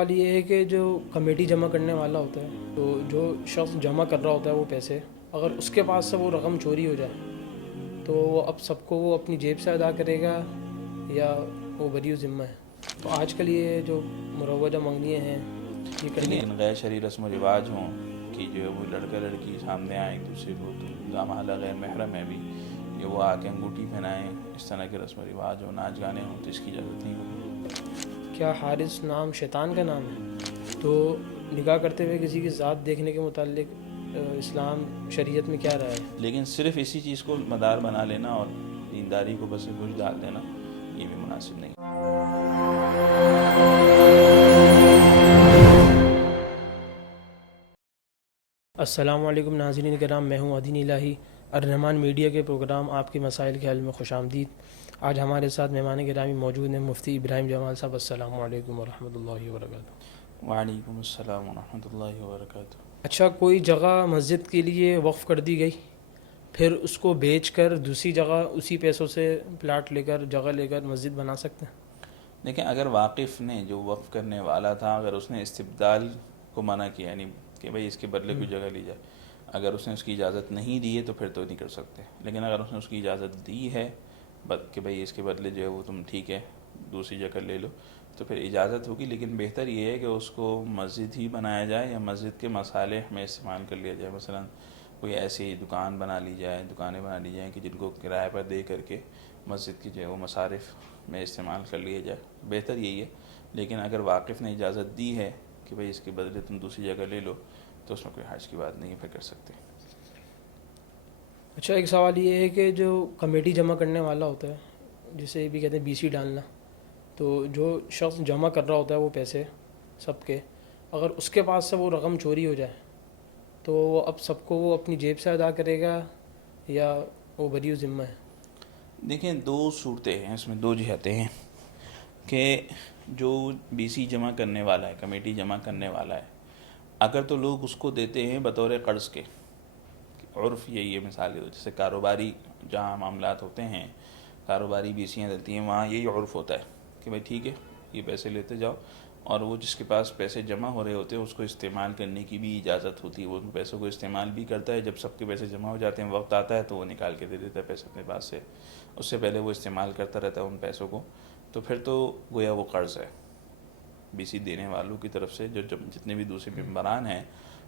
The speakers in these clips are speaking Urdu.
سوال یہ ہے کہ جو کمیٹی جمع کرنے والا ہوتا ہے تو جو شخص جمع کر رہا ہوتا ہے وہ پیسے، اگر اس کے پاس سے وہ رقم چوری ہو جائے تو وہ اب سب کو وہ اپنی جیب سے ادا کرے گا یا وہ بری ذمہ ہے؟ تو آج کل یہ جو مروجہ منگنیاں ہیں یہ کرنی لیکن غیر شرعی رسم و رواج ہوں کہ جو ہے وہ لڑکا لڑکی سامنے آئیں ایک دوسرے کو، تو دامادہ غیر محرم ہے بھی، یہ وہ آ کے انگوٹھی پہنائیں، اس طرح کے رسم و رواج ہوں، ناچ گانے ہوں، تو اس کی اجازت نہیں ہوگی۔ کیا حارث نام شیطان کا نام ہے؟ تو نکاح کرتے ہوئے کسی کی ذات دیکھنے کے متعلق اسلام شریعت میں کیا رائے ہے؟ لیکن صرف اسی چیز کو مدار بنا لینا اور دینداری کو بس گوش ڈال دینا یہ بھی مناسب نہیں۔ السلام علیکم ناظرین کرام، میں ہوں عدین الہی، الرحمان میڈیا کے پروگرام آپ کے مسائل کے حل میں خوش آمدید۔ آج ہمارے ساتھ مہمان گرامی موجود ہیں مفتی ابراہیم جمال صاحب۔ السلام علیکم ورحمۃ اللہ وبرکاتہ۔ وعلیکم السلام ورحمۃ اللہ وبرکاتہ۔ اچھا، کوئی جگہ مسجد کے لیے وقف کر دی گئی، پھر اس کو بیچ کر دوسری جگہ اسی پیسوں سے پلاٹ لے کر جگہ لے کر مسجد بنا سکتے ہیں؟ لیکن اگر واقف نے جو وقف کرنے والا تھا اگر اس نے استبدال کو منع کیا، یعنی کہ بھئی اس کے بدلے کوئی جگہ لی جائے، اگر اس نے اس کی اجازت نہیں دی ہے تو پھر تو نہیں کر سکتے۔ لیکن اگر اس نے اس کی اجازت دی ہے کہ بھئی اس کے بدلے جو ہے وہ تم ٹھیک ہے دوسری جگہ لے لو، تو پھر اجازت ہوگی۔ لیکن بہتر یہ ہے کہ اس کو مسجد ہی بنایا جائے یا مسجد کے مصالح میں استعمال کر لیا جائے۔ مثلا کوئی ایسی دکانیں بنا لی جائیں کہ جن کو کرائے پر دے کر کے مسجد کی جو ہے وہ مصارف میں استعمال کر لیا جائے، بہتر یہی ہے۔ لیکن اگر واقف نے اجازت دی ہے کہ بھئی اس کے بدلے تم دوسری جگہ لے لو تو اس میں کوئی حرج کی بات نہیں ہے، پھر کر سکتے۔ اچھا، ایک سوال یہ ہے کہ جو کمیٹی جمع کرنے والا ہوتا ہے، جسے بھی کہتے ہیں بی سی ڈالنا، تو جو شخص جمع کر رہا ہوتا ہے وہ پیسے سب کے، اگر اس کے پاس سے وہ رقم چوری ہو جائے تو وہ اب سب کو وہ اپنی جیب سے ادا کرے گا یا وہ بری ذمہ ہے؟ دیکھیں، دو صورتیں ہیں اس میں، دو جہتیں ہیں کہ جو بی سی جمع کرنے والا ہے، کمیٹی جمع کرنے والا ہے، اگر تو لوگ اس کو دیتے ہیں بطور قرض کے، عرف یہی ہے، مثال ہے جیسے کاروباری جہاں معاملات ہوتے ہیں، کاروباری بی سیاں دیتی ہیں، وہاں یہی عرف ہوتا ہے کہ بھائی ٹھیک ہے یہ پیسے لیتے جاؤ، اور وہ جس کے پاس پیسے جمع ہو رہے ہوتے ہیں اس کو استعمال کرنے کی بھی اجازت ہوتی ہے، وہ ان پیسوں کو استعمال بھی کرتا ہے۔ جب سب کے پیسے جمع ہو جاتے ہیں، وقت آتا ہے تو وہ نکال کے دے دیتا ہے پیسے اپنے پاس سے، اس سے پہلے وہ استعمال کرتا رہتا ہے ان پیسوں کو، تو پھر تو گویا وہ قرض ہے بی سی دینے والوں کی طرف سے۔ جو جتنے بھی دوسرے ممبران ہیں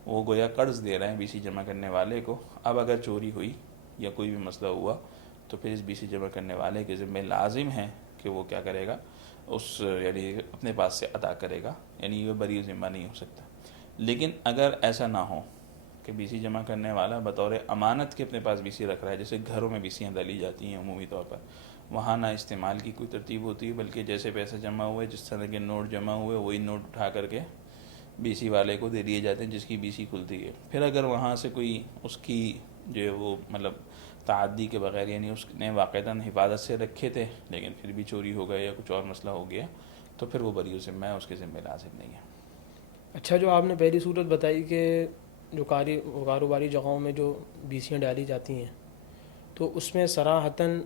وہ گویا قرض دے رہے ہیں بی سی جمع کرنے والے کو۔ اب اگر چوری ہوئی یا کوئی بھی مسئلہ ہوا تو پھر اس بی سی جمع کرنے والے کے ذمہ لازم ہے کہ وہ کیا کرے گا، اس یعنی اپنے پاس سے ادا کرے گا، یعنی یہ بری ذمہ نہیں ہو سکتا۔ لیکن اگر ایسا نہ ہو کہ بی سی جمع کرنے والا بطور امانت کے اپنے پاس بی سی رکھ رہا ہے، جیسے گھروں میں بی سیاں ڈالی جاتی ہیں عمومی طور پر، وہاں نہ استعمال کی کوئی ترتیب ہوتی ہے، بلکہ جیسے پیسے جمع ہوئے، جس طرح کے نوٹ جمع ہوئے، وہی نوٹ اٹھا کر کے بی سی والے کو دے دیے جاتے ہیں جس کی بی سی کھلتی ہے۔ پھر اگر وہاں سے کوئی اس کی جو ہے وہ مطلب تعدی کے بغیر، یعنی اس نے باقاعدہ حفاظت سے رکھے تھے لیکن پھر بھی چوری ہو گئے یا کچھ اور مسئلہ ہو گیا، تو پھر وہ بری ذمہ ہے، اس کے ذمہ لازم نہیں ہے۔ اچھا، جو آپ نے پہلی صورت بتائی کہ جو کاروباری جگہوں میں جو بی سیاں ڈالی جاتی ہیں، تو اس میں صراحتاً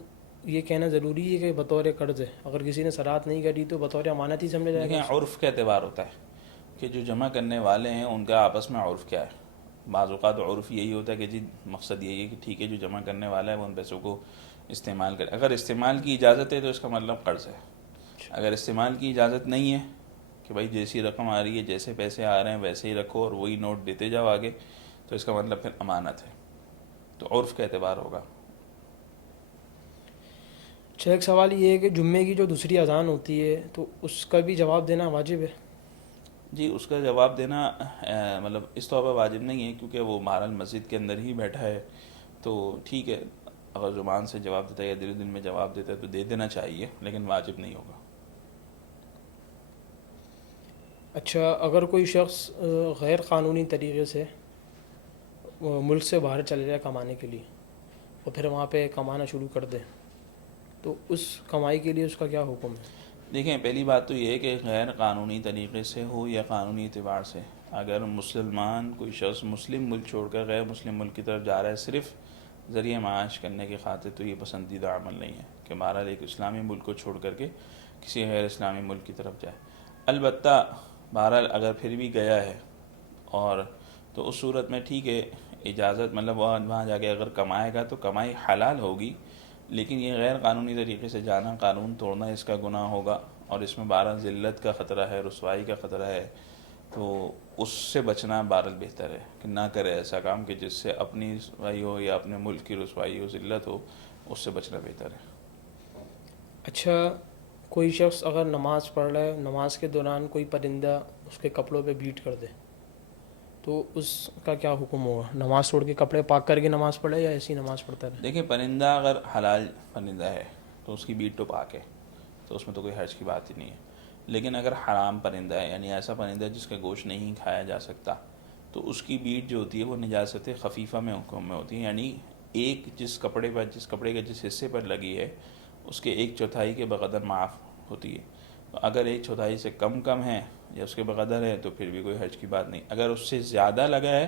یہ کہنا ضروری ہے کہ بطور قرض ہے، اگر کسی نے صراحت نہیں کری تو بطور امانت ہی سمجھا جائے گا دیکھیں، اس کو؟ عرف کا اعتبار ہوتا ہے کہ جو جمع کرنے والے ہیں ان کا آپس میں عرف کیا ہے۔ بعض اوقات عرف یہی ہوتا ہے کہ جی مقصد یہی ہے کہ ٹھیک ہے جو جمع کرنے والا ہے وہ ان پیسوں کو استعمال کرے، اگر استعمال کی اجازت ہے تو اس کا مطلب قرض ہے۔ اگر استعمال کی اجازت نہیں ہے کہ بھائی جیسی رقم آ رہی ہے، جیسے پیسے آ رہے ہیں ویسے ہی رکھو اور وہی نوٹ دیتے جاؤ آگے، تو اس کا مطلب پھر امانت ہے، تو عرف کا اعتبار ہوگا۔ اچھا، ایک سوال یہ ہے کہ جمعے کی جو دوسری اذان ہوتی ہے تو اس کا بھی جواب دینا واجب ہے؟ جی، اس کا جواب دینا مطلب اس طور پر واجب نہیں ہے، کیونکہ وہ بہرحال مسجد کے اندر ہی بیٹھا ہے، تو ٹھیک ہے اگر زبان سے جواب دیتا ہے یا دل میں جواب دیتا ہے تو دے دینا چاہیے، لیکن واجب نہیں ہوگا۔ اچھا، اگر کوئی شخص غیر قانونی طریقے سے ملک سے باہر چلے جائے کمانے کے لیے اور پھر وہاں پہ کمانا شروع کر دے، تو اس کمائی کے لیے اس کا کیا حکم ہے؟ دیکھیں، پہلی بات تو یہ ہے کہ غیر قانونی طریقے سے ہو یا قانونی اعتبار سے، اگر مسلمان کوئی شخص مسلم ملک چھوڑ کر غیر مسلم ملک کی طرف جا رہا ہے صرف ذریعہ معاش کرنے کی خاطر، تو یہ پسندیدہ عمل نہیں ہے کہ بہرحال ایک اسلامی ملک کو چھوڑ کر کے کسی غیر اسلامی ملک کی طرف جائے۔ البتہ بہرحال اگر پھر بھی گیا ہے اور تو اس صورت میں ٹھیک ہے اجازت مطلب وہاں جا کے اگر کمائے گا تو کمائی حلال ہوگی، لیکن یہ غیر قانونی طریقے سے جانا، قانون توڑنا اس کا گناہ ہوگا، اور اس میں بہرحال ذلت کا خطرہ ہے، رسوائی کا خطرہ ہے، تو اس سے بچنا بہرحال بہتر ہے کہ نہ کرے ایسا کام کہ جس سے اپنی رسوائی ہو یا اپنے ملک کی رسوائی ہو، ذلت ہو، اس سے بچنا بہتر ہے۔ اچھا، کوئی شخص اگر نماز پڑھ رہا ہے، نماز کے دوران کوئی پرندہ اس کے کپڑوں پہ بیٹ کر دے تو اس کا کیا حکم ہوگا؟ نماز چھوڑ کے کپڑے پاک کر کے نماز پڑھے یا ایسی نماز پڑھتا رہے؟ دیکھیں پرندہ اگر حلال پرندہ ہے تو اس کی بیٹ تو پاک ہے، تو اس میں تو کوئی حرج کی بات ہی نہیں ہے، لیکن اگر حرام پرندہ ہے یعنی ایسا پرندہ ہے جس کا گوشت نہیں کھایا جا سکتا، تو اس کی بیٹ جو ہوتی ہے وہ نجاست خفیفہ میں حکم میں ہوتی ہے، یعنی جس کپڑے کے جس حصے پر لگی ہے اس کے 1/4 کے بقدر معاف ہوتی ہے، تو اگر 1/4 سے کم ہے یا اس کے بقدر ہے تو پھر بھی کوئی حرج کی بات نہیں، اگر اس سے زیادہ لگا ہے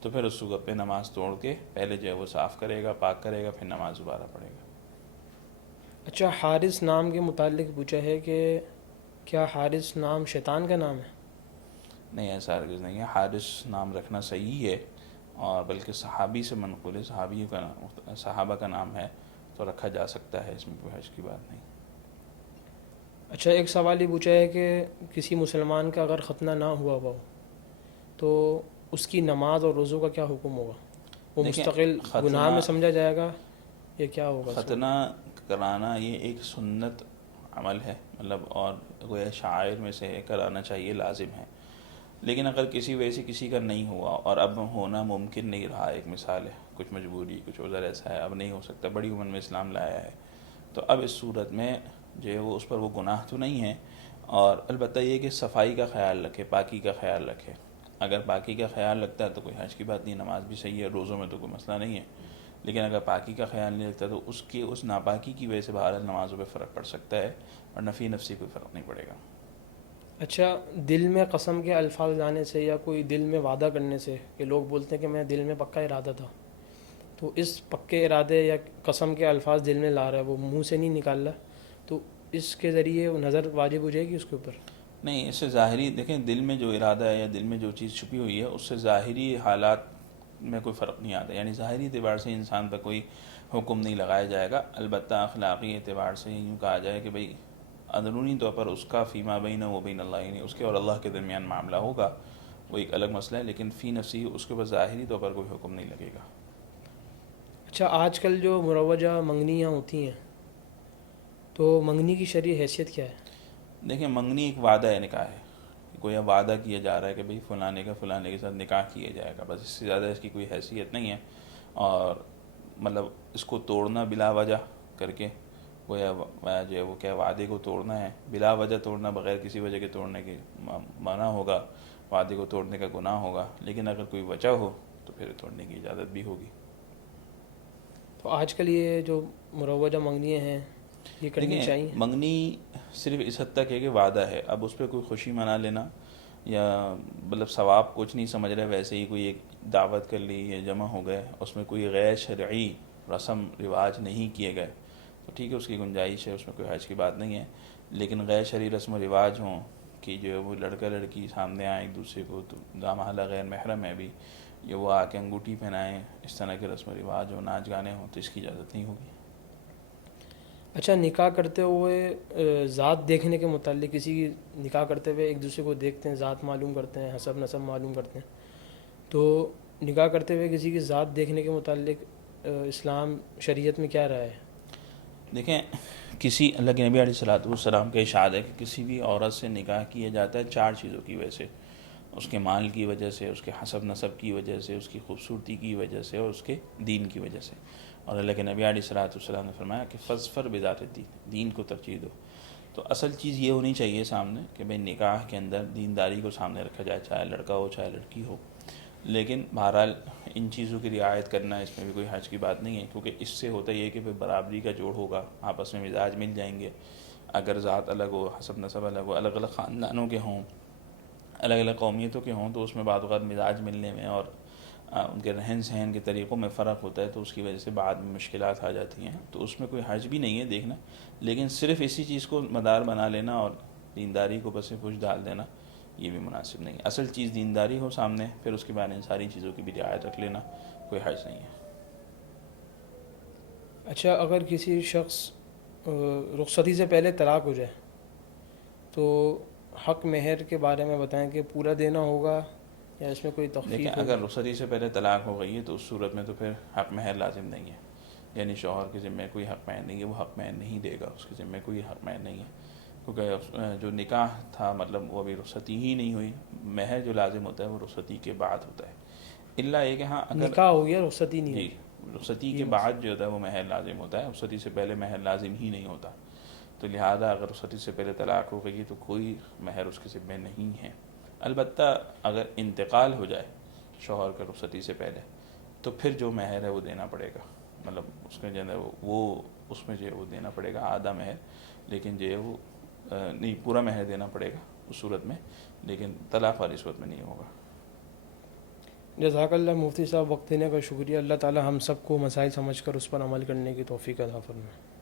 تو پھر اس وقت پہ نماز توڑ کے پہلے جو ہے وہ صاف کرے گا، پاک کرے گا، پھر نماز دوبارہ پڑھے گا۔ اچھا، حارث نام کے متعلق پوچھا ہے کہ کیا حارث نام شیطان کا نام ہے؟ نہیں، ایسا ہرگز نہیں ہے، حارث نام رکھنا صحیح ہے، اور بلکہ صحابی سے منقول ہے، صحابہ کا نام ہے تو رکھا جا سکتا ہے، اس میں کوئی حرج کی بات نہیں۔ اچھا، ایک سوال یہ پوچھا ہے کہ کسی مسلمان کا اگر ختنہ نہ ہوا ہو تو اس کی نماز اور روزوں کا کیا حکم ہوگا؟ وہ دیکھیں مستقل گناہ میں سمجھا جائے گا یا کیا ہوگا؟ ختنہ کرانا یہ ایک سنت عمل ہے، مطلب اور گویا شاعر میں سے کرانا چاہیے، لازم ہے، لیکن اگر کسی وجہ سے کسی کا نہیں ہوا اور اب ہونا ممکن نہیں رہا، ایک مثال ہے کچھ مجبوری، کچھ عذر ایسا ہے اب نہیں ہو سکتا، بڑی عمر میں اسلام لایا ہے، تو اب اس صورت میں جو ہے وہ اس پر وہ گناہ تو نہیں ہے، اور البتہ یہ کہ صفائی کا خیال رکھے، پاکی کا خیال رکھے، اگر پاکی کا خیال رکھتا ہے تو کوئی حرج کی بات نہیں، نماز بھی صحیح ہے، روزوں میں تو کوئی مسئلہ نہیں ہے، لیکن اگر پاکی کا خیال نہیں رکھتا تو اس ناپاکی کی وجہ سے بہرحال نمازوں پہ فرق پڑ سکتا ہے، اور نفی نفسی کوئی فرق نہیں پڑے گا۔ اچھا، دل میں قسم کے الفاظ لانے سے یا کوئی دل میں وعدہ کرنے سے، کہ لوگ بولتے ہیں کہ میں دل میں پکا ارادہ تھا، تو اس پکے ارادے یا قسم کے الفاظ دل میں لا رہا ہے، وہ منہ سے نہیں نکال رہا، تو اس کے ذریعے وہ نظر واجب ہو جائے گی اس کے اوپر؟ نہیں، اس سے ظاہری دیکھیں دل میں جو ارادہ ہے یا دل میں جو چیز چھپی ہوئی ہے اس سے ظاہری حالات میں کوئی فرق نہیں آتا، یعنی ظاہری اعتبار سے انسان پر کوئی حکم نہیں لگایا جائے گا، البتہ اخلاقی اعتبار سے یوں کہا جائے کہ بھئی اندرونی طور پر اس کا فیما بینہ و بین اللہ، یعنی اس کے اور اللہ کے درمیان معاملہ ہوگا، وہ ایک الگ مسئلہ ہے، لیکن فی نفسی اس کے اوپر ظاہری طور پر کوئی حکم نہیں لگے گا۔ اچھا، آج کل جو مروجہ منگنیاں ہوتی ہیں تو منگنی کی شرعی حیثیت کیا ہے؟ دیکھیں منگنی ایک وعدہ ہے، نکاح ہے، گویا وعدہ کیا جا رہا ہے کہ بھئی فلانے کا فلانے کے ساتھ نکاح کیا جائے گا، بس اس سے زیادہ اس کی کوئی حیثیت نہیں ہے، اور مطلب اس کو توڑنا بلا وجہ کر کے گویا جو ہے وہ کیا وعدے کو توڑنا ہے، بلا وجہ توڑنا، بغیر کسی وجہ کے توڑنے کے منع ہوگا، وعدے کو توڑنے کا گناہ ہوگا، لیکن اگر کوئی وجہ ہو تو پھر توڑنے کی اجازت بھی ہوگی۔ تو آج کل یہ جو مروجہ منگنیاں ہیں یہ کرنی دیکھیں چاہیے؟ منگنی صرف اس حد تک ہے کہ وعدہ ہے، اب اس پہ کوئی خوشی منا لینا یا مطلب ثواب کچھ نہیں سمجھ رہے، ویسے ہی کوئی ایک دعوت کر لی یا جمع ہو گئے، اس میں کوئی غیر شرعی رسم رواج نہیں کیے گئے تو ٹھیک ہے، اس کی گنجائش ہے، اس میں کوئی حرج کی بات نہیں ہے، لیکن غیر شرعی رسم و رواج ہوں کہ جو ہے وہ لڑکا لڑکی سامنے آئیں ایک دوسرے کو، تو دامحلہ غیر محرم ہے بھی، یا وہ آ کے انگوٹھی پہنائیں، اس طرح کے رسم و رواج ہوں، ناچ گانے ہوں، تو اس کی اجازت نہیں ہوگی۔ اچھا، نکاح کرتے ہوئے ذات دیکھنے کے متعلق، کسی کی نکاح کرتے ہوئے ایک دوسرے کو دیکھتے ہیں، ذات معلوم کرتے ہیں، حسب نسب معلوم کرتے ہیں، تو نکاح کرتے ہوئے کسی کی ذات دیکھنے کے متعلق اسلام شریعت میں کیا رائے ہے؟ دیکھیں کسی اللہ کے نبی علیہ الصلوۃ والسلام کا ارشاد ہے کہ کسی بھی عورت سے نکاح کیا جاتا ہے 4 چیزوں کی وجہ سے، اس کے مال کی وجہ سے، اس کے حسب نسب کی وجہ سے، اس کی خوبصورتی کی وجہ سے، اور اس کے دین کی وجہ سے، اور اللہ کے نبی علیہ الصلوۃ والسلام نے فرمایا کہ فظفر بذات الدین، دین کو ترجیح دو، تو اصل چیز یہ ہونی چاہیے سامنے کہ بھئی نکاح کے اندر دینداری کو سامنے رکھا جائے، چاہے لڑکا ہو چاہے لڑکی ہو، لیکن بہرحال ان چیزوں کی رعایت کرنا اس میں بھی کوئی حرج کی بات نہیں ہے، کیونکہ اس سے ہوتا یہ کہ پھر برابری کا جوڑ ہوگا، آپس میں مزاج مل جائیں گے، اگر ذات الگ ہو، حسب نسب الگ ہو، الگ الگ خاندانوں کے ہوں، الگ الگ قومیتوں کے ہوں، تو اس میں بعض اوقات مزاج ملنے میں اور ان کے رہن سہن کے طریقوں میں فرق ہوتا ہے، تو اس کی وجہ سے بعد میں مشکلات آ جاتی ہیں، تو اس میں کوئی حرج بھی نہیں ہے دیکھنا، لیکن صرف اسی چیز کو مدار بنا لینا اور دینداری کو پس پوچھ ڈال دینا، یہ بھی مناسب نہیں ہے. اصل چیز دینداری ہو سامنے، پھر اس کے بعد ان ساری چیزوں کی بھی رعایت رکھ لینا کوئی حرج نہیں ہے. اچھا، اگر کسی شخص رخصتی سے پہلے طلاق ہو جائے تو حق مہر کے بارے میں بتائیں کہ پورا دینا ہوگا یا اس میں کوئی لیکن تخفیف اگر ہوگی؟ رخصتی سے پہلے طلاق ہو گئی ہے تو اس صورت میں تو پھر حق مہر لازم نہیں ہے، یعنی شوہر کے ذمہ کوئی حق مہر نہیں ہے، وہ حق مہر نہیں دے گا، اس کے ذمہ کوئی حق مہر نہیں ہے، کیونکہ جو نکاح تھا مطلب وہ ابھی رخصتی ہی نہیں ہوئی. مہر جو لازم ہوتا ہے وہ رخصتی کے بعد ہوتا ہے، الا یہ کہ ہاں اگر نکاح ہو گیا، رخصتی نہیں جی ہوئی. رخصتی یہ کے بعد جو ہوتا ہے وہ مہر لازم ہوتا ہے، رخصتی سے پہلے مہر لازم ہی نہیں ہوتا. تو لہٰذا اگر رخصتی سے پہلے طلاق ہو گئی تو کوئی مہر اس کے ذمہ نہیں ہے. البتہ اگر انتقال ہو جائے شوہر کا رخصتی سے پہلے تو پھر جو مہر ہے وہ دینا پڑے گا، مطلب اس کے جو ہے وہ اس میں جو ہے وہ دینا پڑے گا آدھا مہر، لیکن جو ہے وہ نہیں پورا مہر دینا پڑے گا اس صورت میں، لیکن طلاق والی صورت میں نہیں ہوگا. جزاک اللہ مفتی صاحب، وقت دینے کا شکریہ. اللہ تعالی ہم سب کو مسائل سمجھ کر اس پر عمل کرنے کی توفیق عطا فرمائے.